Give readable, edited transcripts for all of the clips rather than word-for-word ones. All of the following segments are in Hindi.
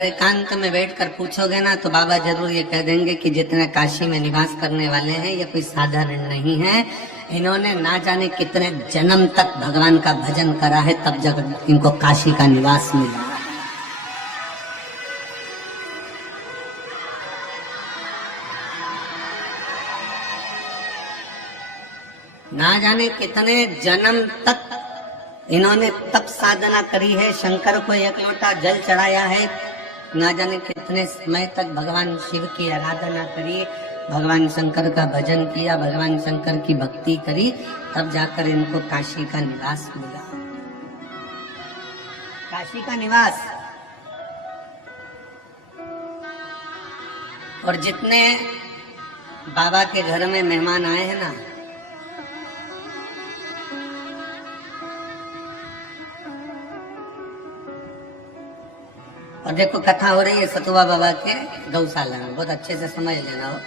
एकांत में बैठकर पूछोगे ना तो बाबा जरूर ये कह देंगे कि जितने काशी में निवास करने वाले हैं ये कोई साधारण नहीं है। इन्होंने ना जाने कितने जन्म तक भगवान का भजन करा है, तब जब इनको काशी का निवास मिला। ना जाने कितने जन्म तक इन्होंने तप साधना करी है, शंकर को एक लोटा जल चढ़ाया है, ना जाने कितने समय तक भगवान शिव की आराधना करी, भगवान शंकर का भजन किया, भगवान शंकर की भक्ति करी, तब जाकर इनको काशी का निवास मिला। काशी का निवास। और जितने बाबा के घर में मेहमान आए हैं ना, और देखो कथा हो रही है सतुआ बाबा के गौशाला में, बहुत अच्छे से समझ लेना हो।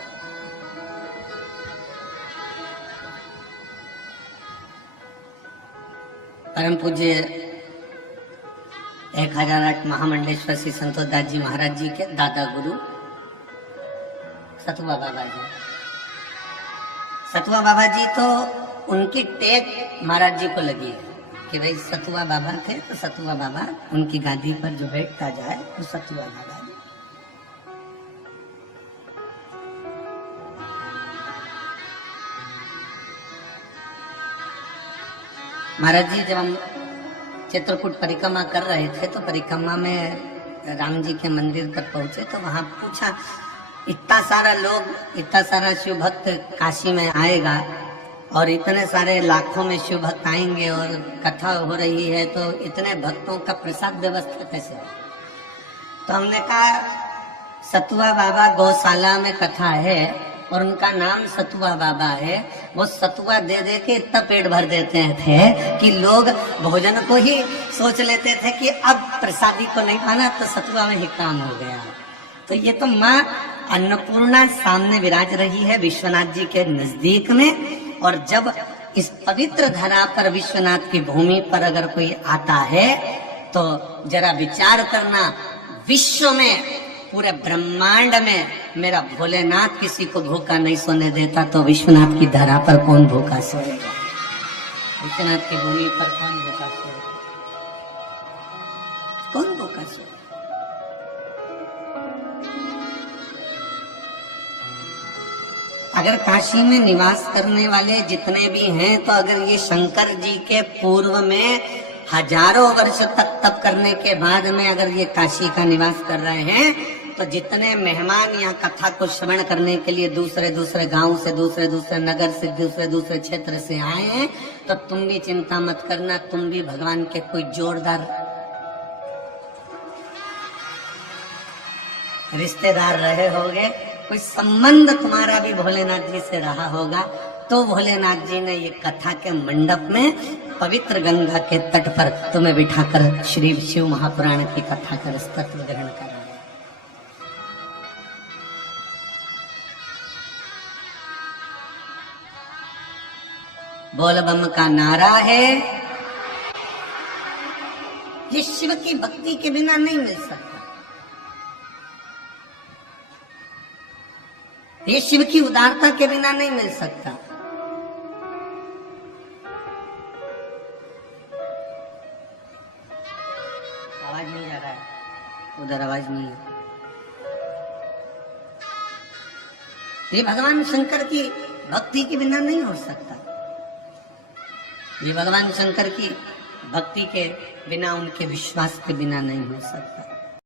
परम पूज्य 1008 महामंडलेश्वर श्री संतोष दास जी महाराज जी के दादा गुरु सतुआ बाबा जी। सतुआ बाबा जी तो उनकी टेक महाराज जी को लगी कि भाई सतुआ बाबा थे तो सतुआ बाबा उनकी गादी पर जो बैठता जाए वो सतुआ बाबा जी। महाराज जी जब हम चित्रकूट परिक्रमा कर रहे थे तो परिक्रमा में राम जी के मंदिर तक पहुंचे तो वहां पूछा, इतना सारा लोग, इतना सारा शिव भक्त काशी में आएगा और इतने सारे लाखों में शिव भक्त आएंगे और कथा हो रही है, तो इतने भक्तों का प्रसाद व्यवस्था कैसे है? तो हमने कहा सतुआ बाबा गौशाला में कथा है और उनका नाम सतुआ बाबा है। वो सतुआ दे दे के इतना पेट भर देते थे कि लोग भोजन को ही सोच लेते थे कि अब प्रसादी को नहीं खाना, तो सतुआ में ही काम हो गया। तो ये तो माँ अन्नपूर्णा सामने विराज रही है विश्वनाथ जी के नजदीक में। और जब इस पवित्र धरा पर विश्वनाथ की भूमि पर अगर कोई आता है तो जरा विचार करना, विश्व में पूरे ब्रह्मांड में मेरा भोलेनाथ किसी को भूखा नहीं सोने देता, तो विश्वनाथ की धरा पर कौन भूखा सोएगा? विश्वनाथ की भूमि पर कौन भूखा सोएगा? कौन भूखा सोएगा? अगर काशी में निवास करने वाले जितने भी हैं, तो अगर ये शंकर जी के पूर्व में हजारों वर्ष तक तप करने के बाद में अगर ये काशी का निवास कर रहे हैं, तो जितने मेहमान यहाँ कथा को श्रवण करने के लिए दूसरे दूसरे गांव से, दूसरे दूसरे नगर से, दूसरे दूसरे क्षेत्र से आए हैं, तो तुम भी चिंता मत करना, तुम भी भगवान के कोई जोरदार रिश्तेदार रहे होगे, कोई संबंध तुम्हारा भी भोलेनाथ जी से रहा होगा। तो भोलेनाथ जी ने ये कथा के मंडप में पवित्र गंगा के तट पर तुम्हें बिठाकर श्री शिव महापुराण की कथा कर तत्व ग्रहण कराया। बोल बम का नारा है, ये शिव की भक्ति के बिना नहीं मिल सकता। ये शिव की उदारता के बिना नहीं मिल सकता। आवाज नहीं जा रहा है, उधर आवाज नहीं है। ये भगवान शंकर की भक्ति के बिना नहीं हो सकता। ये भगवान शंकर की भक्ति के बिना, उनके विश्वास के बिना नहीं हो सकता।